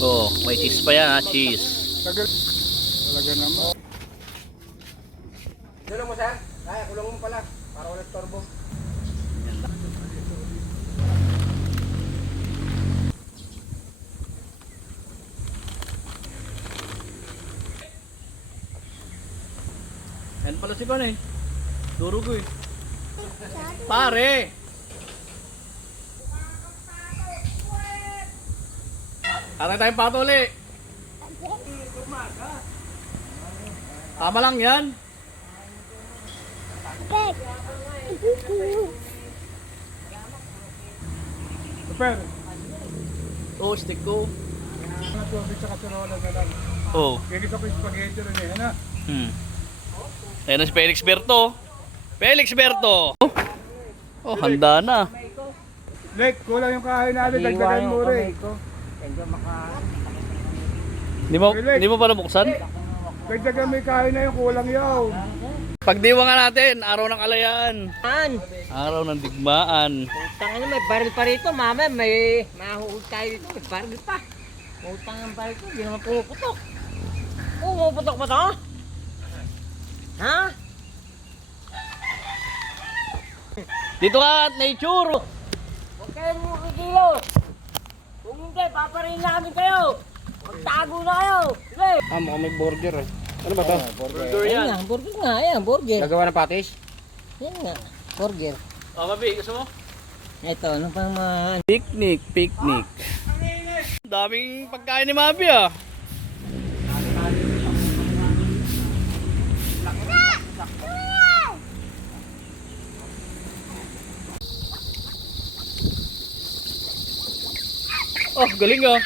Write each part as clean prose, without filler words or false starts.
Oh, may cheese pa yan ha, cheese. Talaga naman. Kulong mo sir? Kaya kulong mo pala. Para ulit turbo. Yan pala si Pan eh. Duro ko eh. Pare! Atay tayong patuli. Tama lang yan. Super. Oh, stick ko. Mga tubig sa kaserola na lang. Oh. Kaya ko yung spaghetti rin eh. Ano? Ayan na si Felix Berto. Felix Berto! Oh, handa na. Like, kulang yung kain natin. Dagdagan mo rin. Hindi mo pa nabuksan? Dagdagan mo yung kain na yung kulang yaw. Pagdiwa nga natin, araw ng kalayaan. An? Araw ng digmaan. Utang ano, may baril pa rito, mama, may mahuhuli tayo dito, may baril pa. Utang ang baril ko, hindi naman pumuputok. Oo, pumuputok ba to? Ha? Dito ka at nature. Huwag kayo mukikilo. Kung hindi, paparin namin kayo. Magtago na kayo. Sige. Mukhang may burger eh. Ano ba to? Burger Ayan yan. nga, burger nga, ayan, burger. Nagawa ng patis? Yan nga, burger. Oh, Mabi, gusto mo? Ito, ano pang mga... Picnic, picnic. Daming pagkain ni Mabi ah. Oh, galing ah.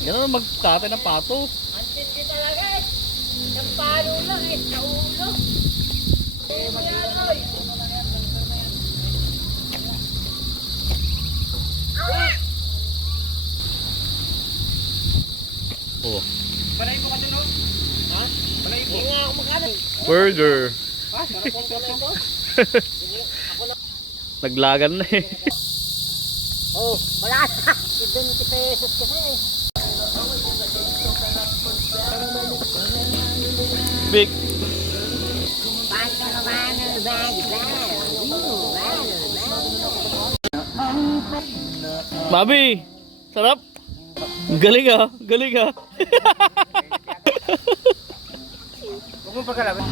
Ganun magtatay ng pato. Antit ka talaga eh. Ang palo lang eh, sa ulo. Eh, magyaloy. Oh, Panay ko ka dyan no? Ha? Panay ko. Hindi nga ako makanan. burger. Ha? Sarap ko pala ito. Naglagan na eh. Oh, wala na. 20 pesos kasi eh. Big. Mabi, sarap. Galing ah, galing ah. Huwag mong pagkalabit.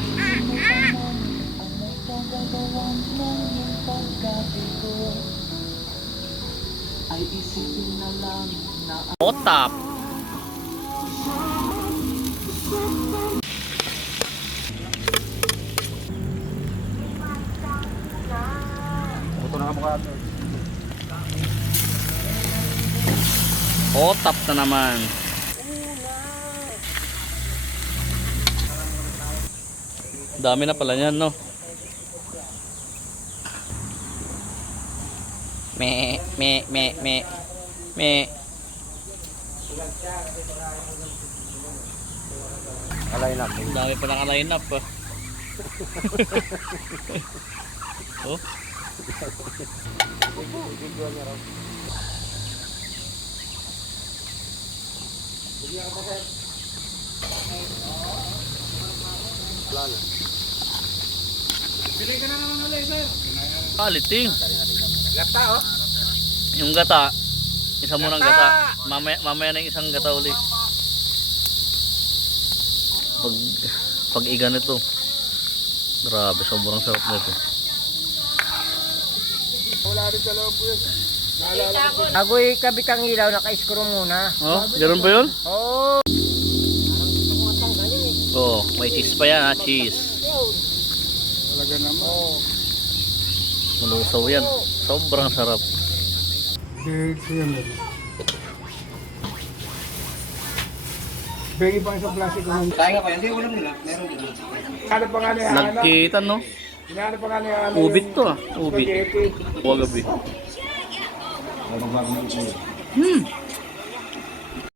Otap. Buto na ka mukha ito. Otap na naman. Dami na pala niyan, no? Me. Alay na. Dami pa naka-line up ah. Oh. Bili ka na naman ulit sa'yo. Quality. Gata oh. Yung gata. Isa mo ng gata. Mamaya na yung isang gata uli. Pag iga nito. Grabe, sobrang sarap nito. Wala rin sa loob ko yun. Naalala ko. Agoy kabit ang ilaw, naka-screw muna. Oh, ganoon ba yun? Oo. Parang gusto ko matanggalin eh. Oh, may cheese pa yan ha, cheese. Talaga naman. Malusaw yan. Sobrang sarap. Yan mo. Bengi pa isang plastic ko. Tayo nga pa, hindi ulam nila. Meron din. Ano pa nga niya? Nagkitan no? Ano pa nga niya? Ubit to ah. Ubit. Spaghetti. Huwag gabi.